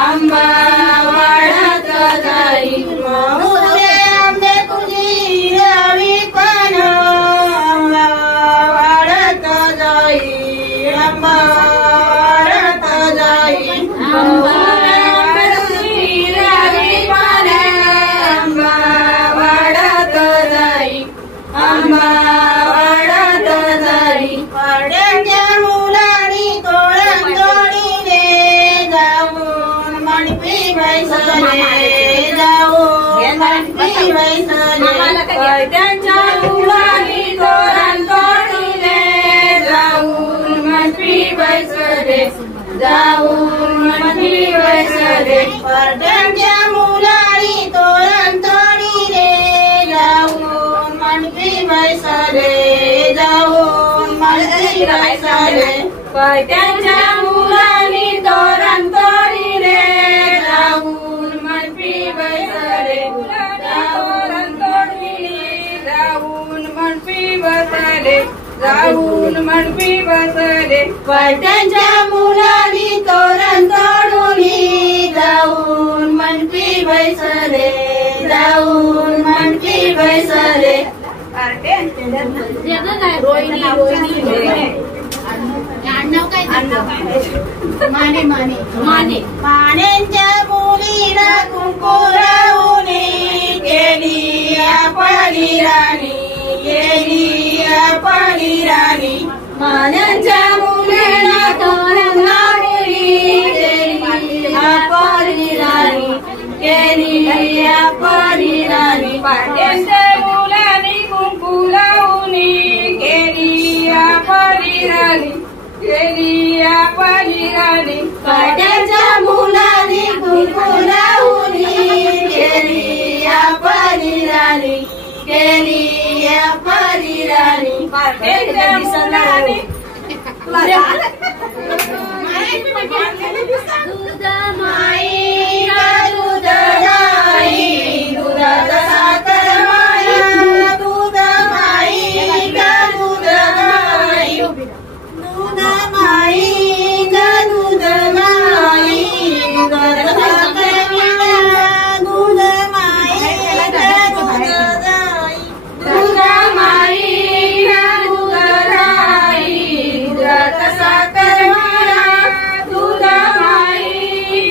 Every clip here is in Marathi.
आंबा वाढत जाई आंबा वाढत जाई पाड्याच्या मुलांनी तोरण तोडीले जाऊन मणपी बैसले जाऊन मणपी बैसले पाड्याच्या मुलांनी तोरण तोडीले जाऊन मणपी बैसले जाऊन मणपी बैसले पाड्याच्या मुलांनी तोरण तोडीले जाऊन मणपी बैसले जाऊन मणपी बैसले पाड्याच्या मुलांनी तोरण तोडीले जाऊन मणपी बैसले तोरण तोडीले जाऊन मणपी बैसले जाऊन मणपी बसले पाट्यांच्या मुलांनी तोरण तोडून जाऊन मणपी बैसले जाऊन मणपी बैसले माने माने माने मानेच्या मुलीला कुंकू लावून गेली आपली राणी गेली आपली राणी मानेच्या मुलीला तोरण लावून गेली आपली राणी गेली आपली राणी पाट्यांच्या मुलांनी कुंकू लावून गेली आपली राणी गेली आपली राणी पाट्यांच्या मुलांनी कुंकू लावून गेली आपली राणी गेली आपली राणी पाट्यांच्या मुलांनी दूध माई दूध नाही दुधाचा साखर माया दूध माई दूध नाही दूध माई दूध नाही दुधाचा साखर माया दूध माई दूध नाही दूध माई दूध नाही दुधाचा साखर माया दूध माई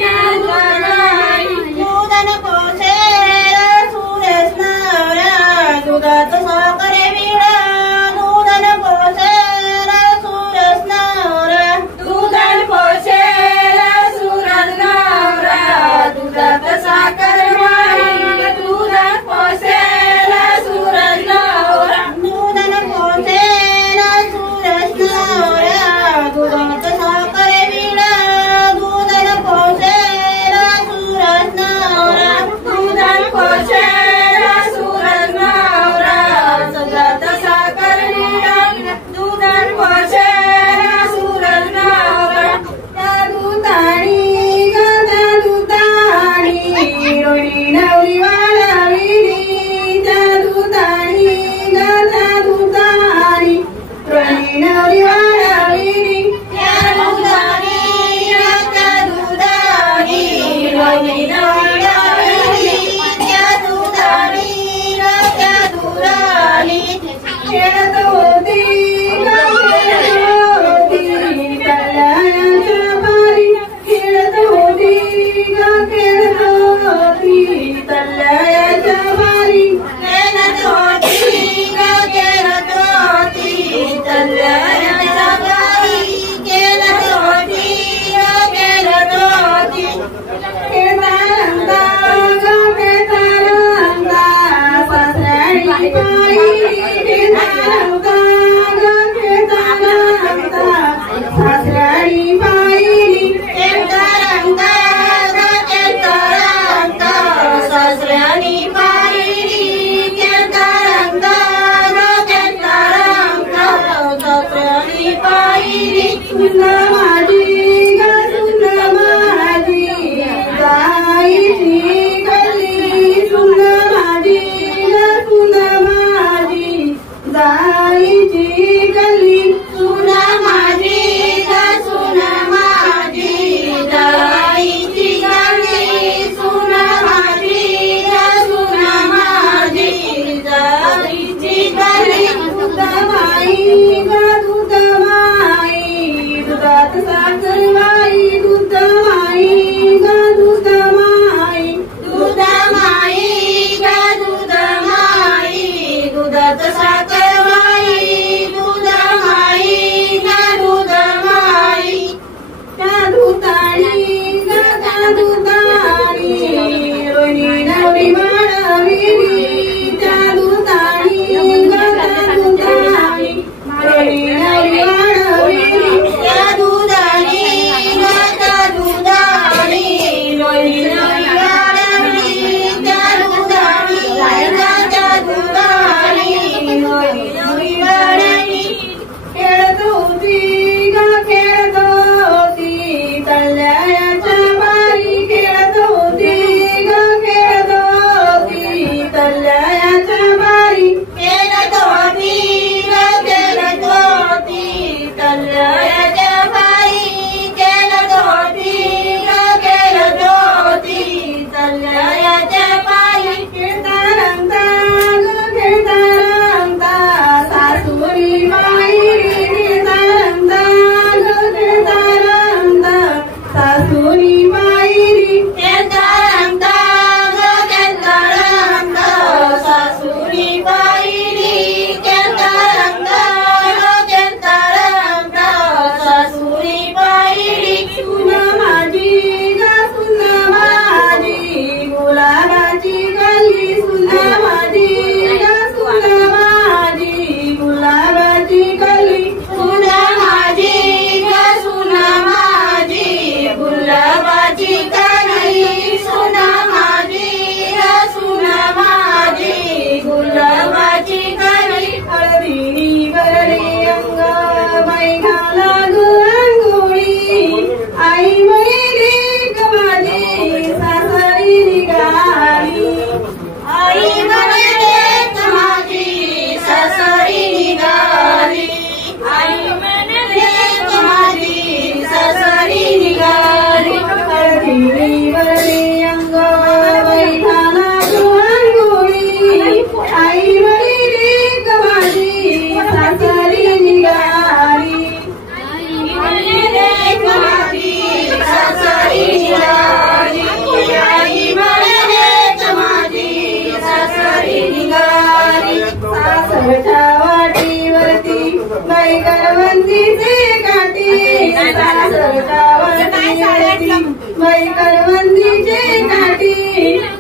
बाई करवंदीचे काठी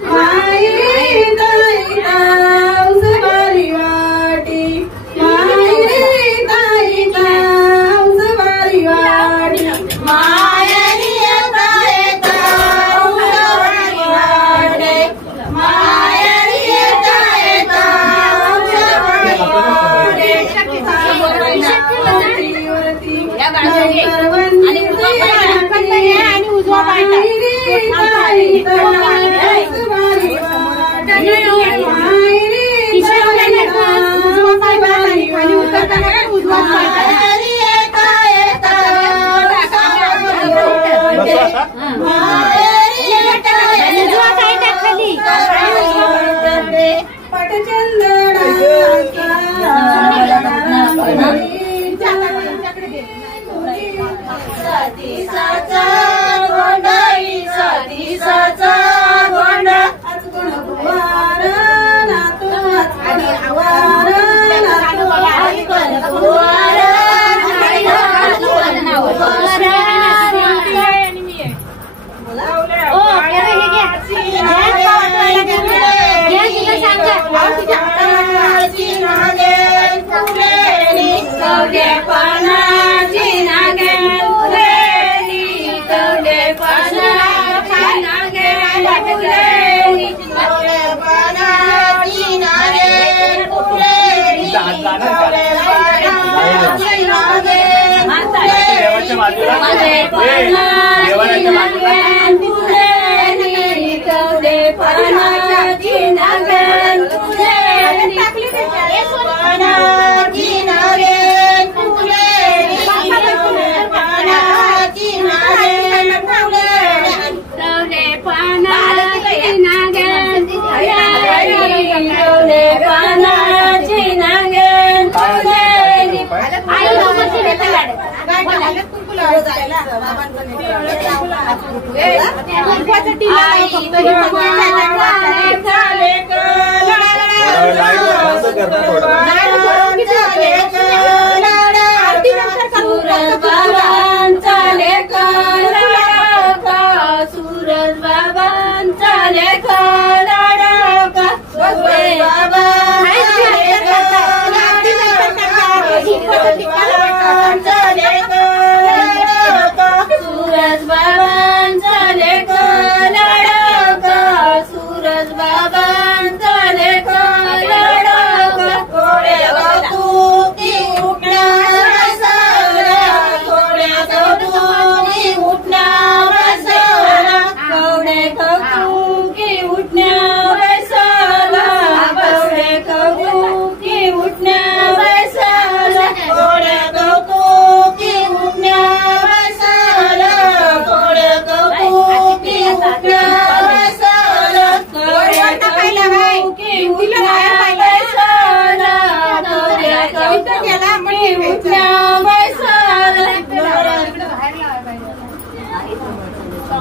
माई ताई ताऊस बारी वाटी माई ताई ताऊस बारी वाटी मायरी ताई ताऊस बारी वाटी मायरी ताई ताऊस बारी वाटी आणि उजवा पाय सतीसाचा गोंडाई सतीसाचा गोंडा आज कोण गुवार नातू आज कोण गुवार नातू आज कोण गुवार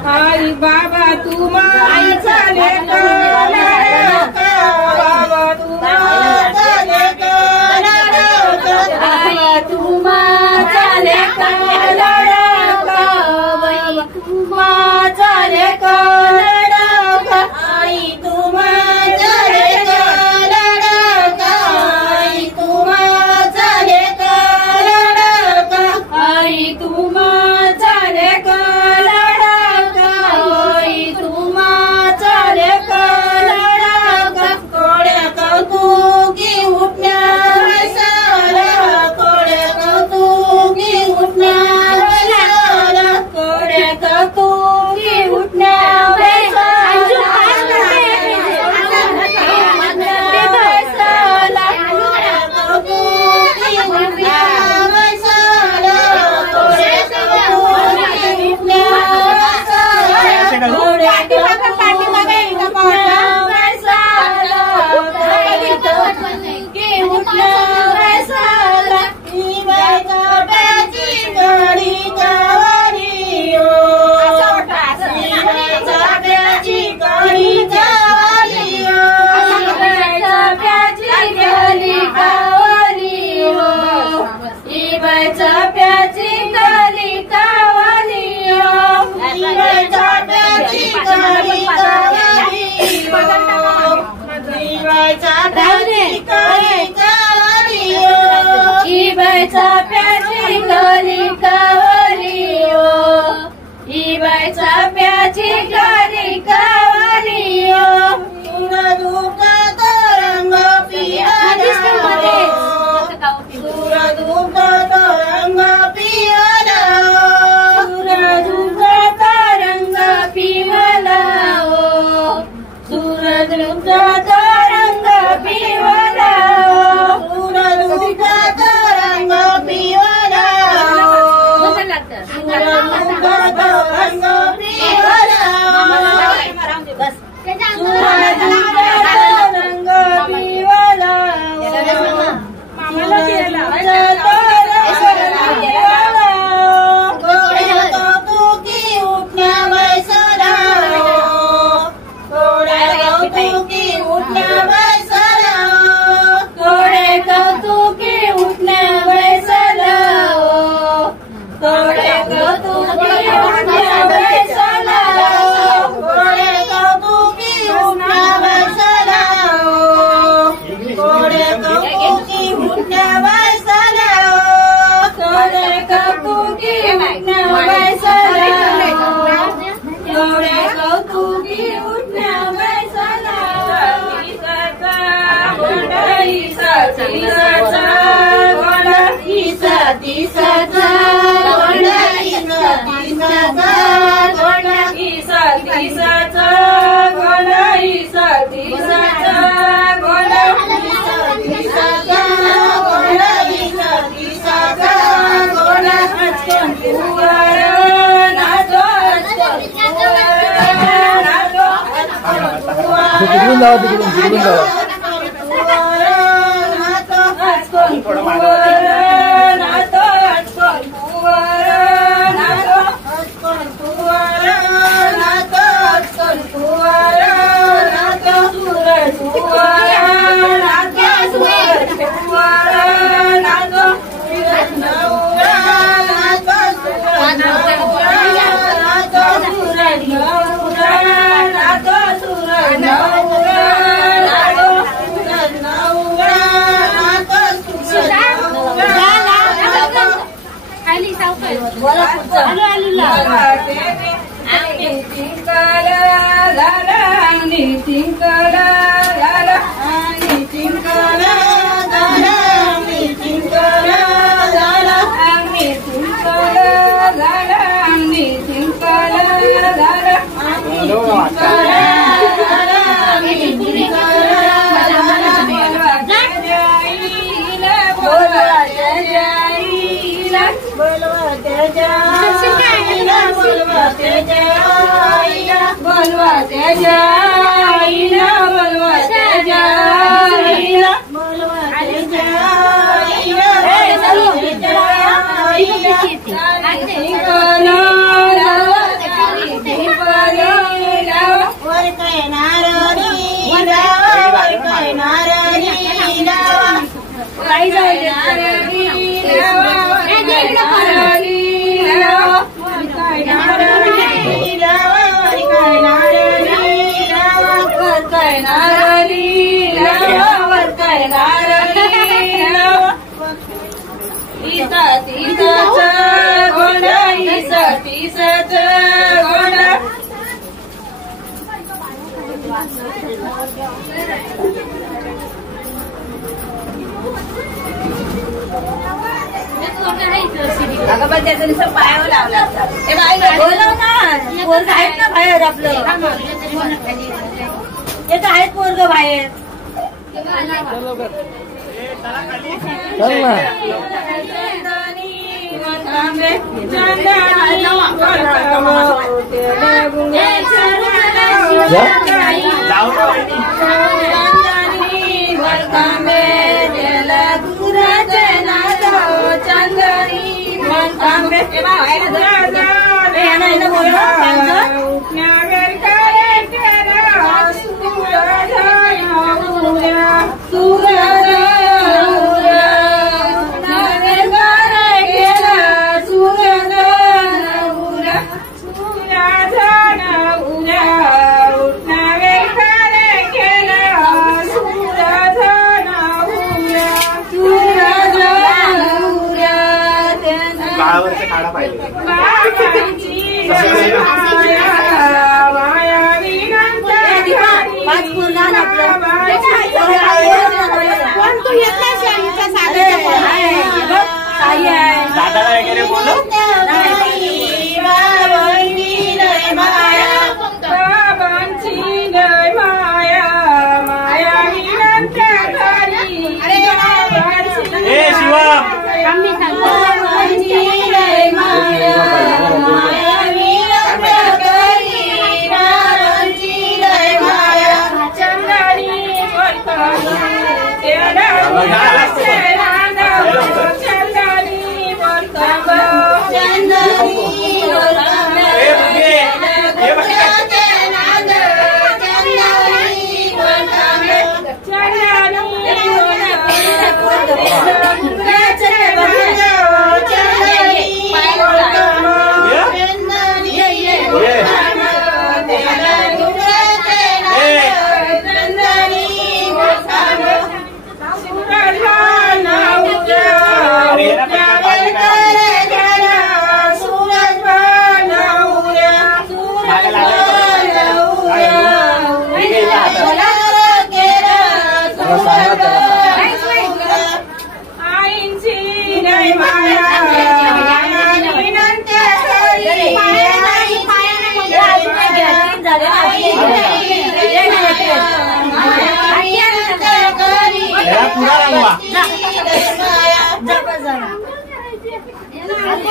आई बाबा तू माझा लेका बाबा तू माझा लेका तू माझा लेका बाई तू माझा लेका आई तू माझा लेका आई तू माझा लेका आई तू माझा लेका प्याची गली कावली सूर्याची कारी कावरियो सूरदूत रंग पियाला सूरदूत रंग पियाला सूरदूत रंग पिवला सूरदूत रंग पिवला सूरदूत रंग पिवला तिकडून जावा तिकडून जावा अगं पण त्याचं नुसतं पायावर लावला हे बाई बोलव ना पोरग आहेत ना बाहेर आपलं ते तर आहेत पोरग बाहेर काळावरचा काढा पाहिजे 5 पोर लहान आपलं पण तू येत नाही शाळेच्या साई आहे दादाला वगैरे बोलू शिवम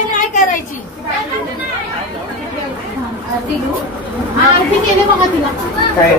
काय करायची आरती केले बघा तिला काय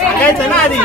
सांगायचं ना आधी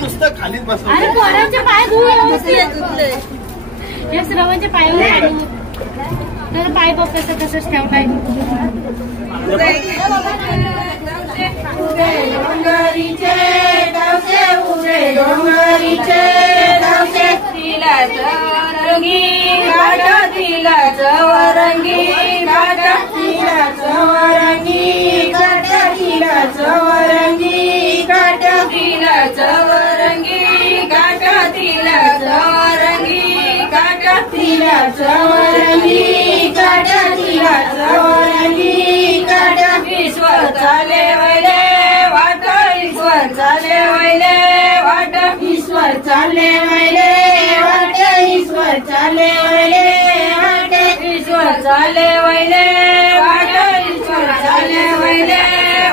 नुसतं खालीच बसवलं. अरे पोरांचे पाय धुवले, श्रवणचे पाय तर पाय पप्पाचं तसंच ठेवलाय. डोंगरीचे दवसे उरे डोंगरीचे दवसे तिला चवरंगी घाट तिला चवरंगी घाट तिला चवरंगी घाट तिला चवरंगी घाट तिला चवरंगी घाट तिला चवरंगी घाट तिला चवरंगी घाट तिला चवरंगी घाट ईश्वर चाले वैले वाट ईश्वर चाले वैले वाट ईश्वर चाले वैले वाट ईश्वर चाले वैले वाट ईश्वर चाले वैले वाट ईश्वर चाले वैले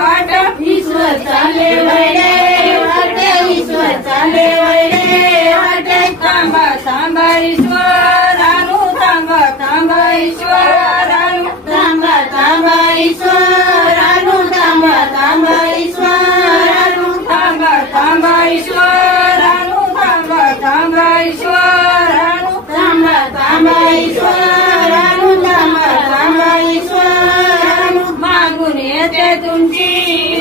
वाट ईश्वर चाले वैले वाट ईश्वर चाले वैले वाट थांबा थांबा ईश्वर आणू थांबा थांबा ईश्वर आणू थांबा थांबा ईश्वर आणू थांबा थांबा ईश्वर आणू थांबा थांबा ईश्वर आणू थांबा थांबा ईश्वर आणू थांबा थांबा ईश्वर आणू थांबा थांबा ईश्वर आणू मागून येते तुमची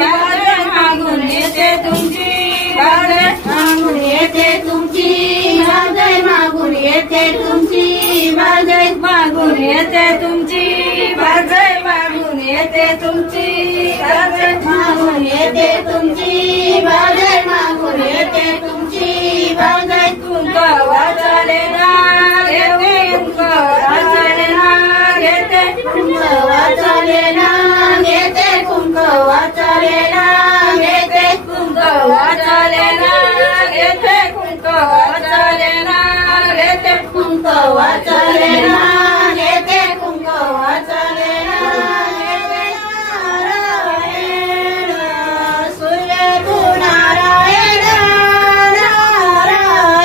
बाजय मागून येते तुमची बाजय मागून येते तुमची बाजय मागून येते तुमची बाजय मागून येते तुमची बाजय मागून येते तुमची बाजय मागून येते तुमची बाजय मागून येते तुमची बाजय कुंक वाचाले ना घेते कुंक वाचाले ना घेते कुंक वाचाले ना घेते कुंक वाचाले ना घेते कुंक वाचाले ना घेते कुंक वाचाले ना घेते कुंक वाचाले ना घेते कुंक वाचाले ना घेते नारायण सूर्य तू नारायण नारायण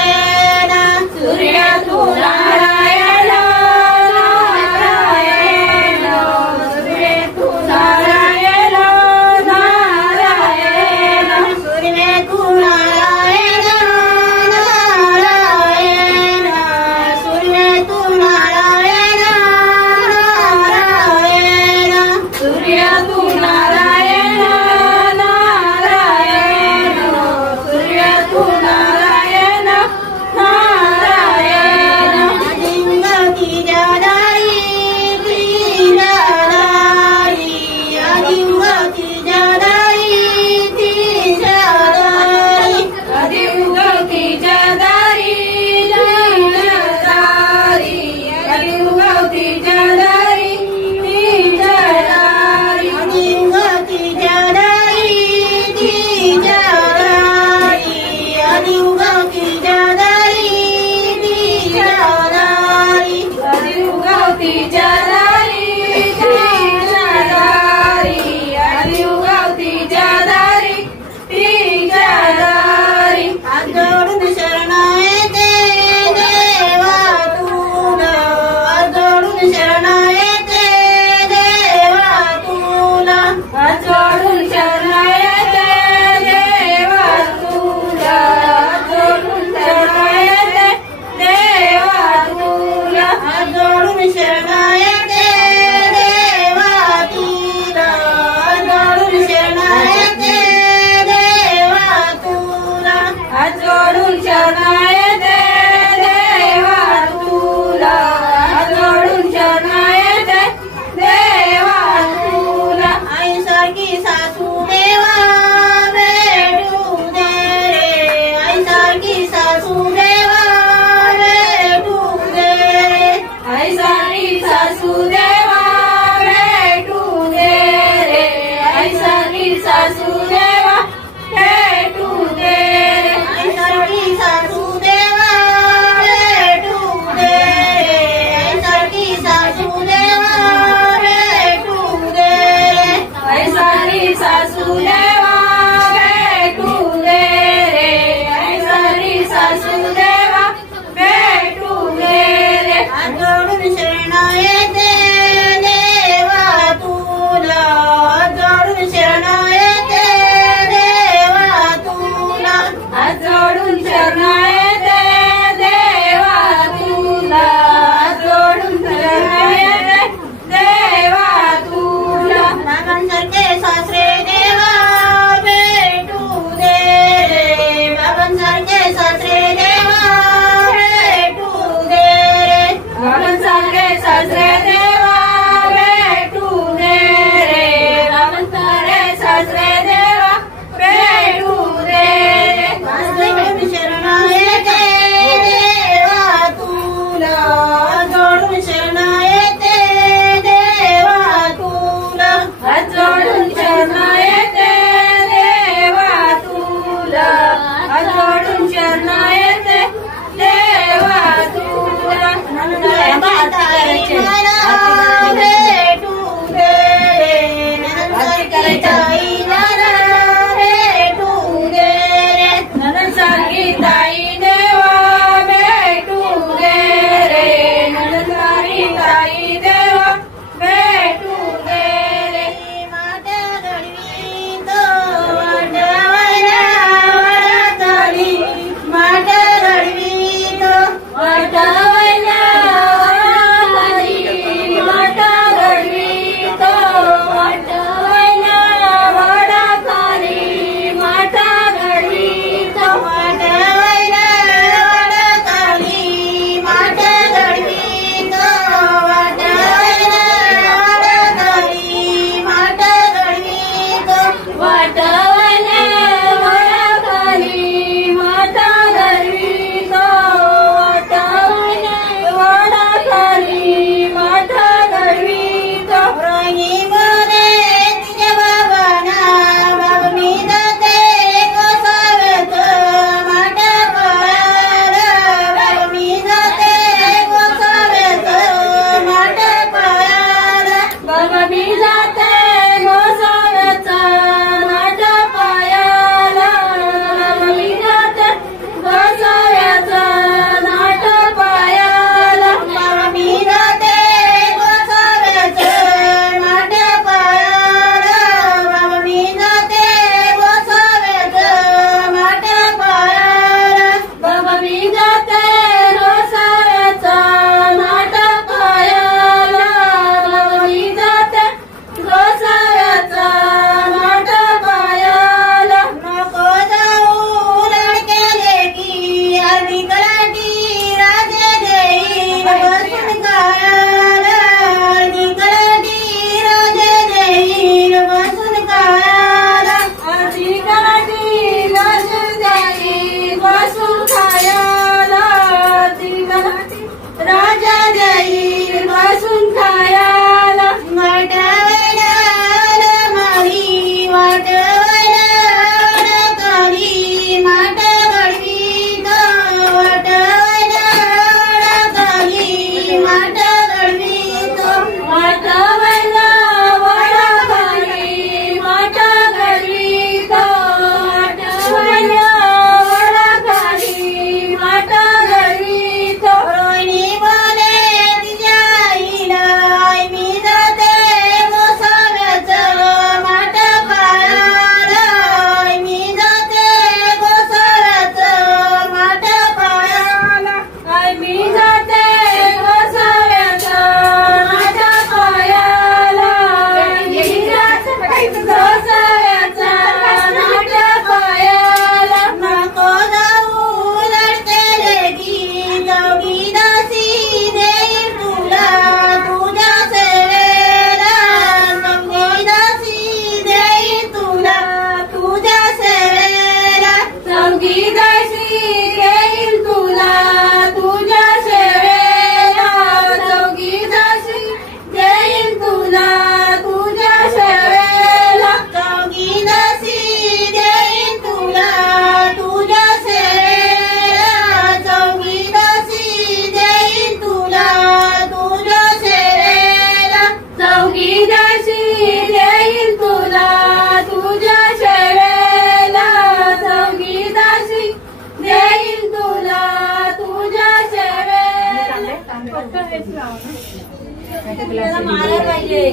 त्याला मारायला पाहिजे.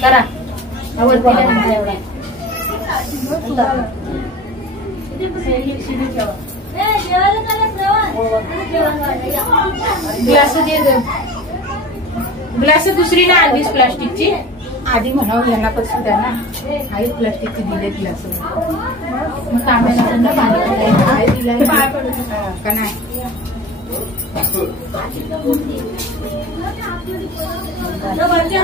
करा आवडते एवढा जेवायला चला श्रवण. जेवण वाढलं. ग्लास दे ग्लास दुसरी ना आणलीस प्लास्टिकची आधी म्हणावं यांना कसं द्या ना आई प्लास्टिकची दिले ग्लास मग तांब्याला पाणी दिलं का नाही वरच्या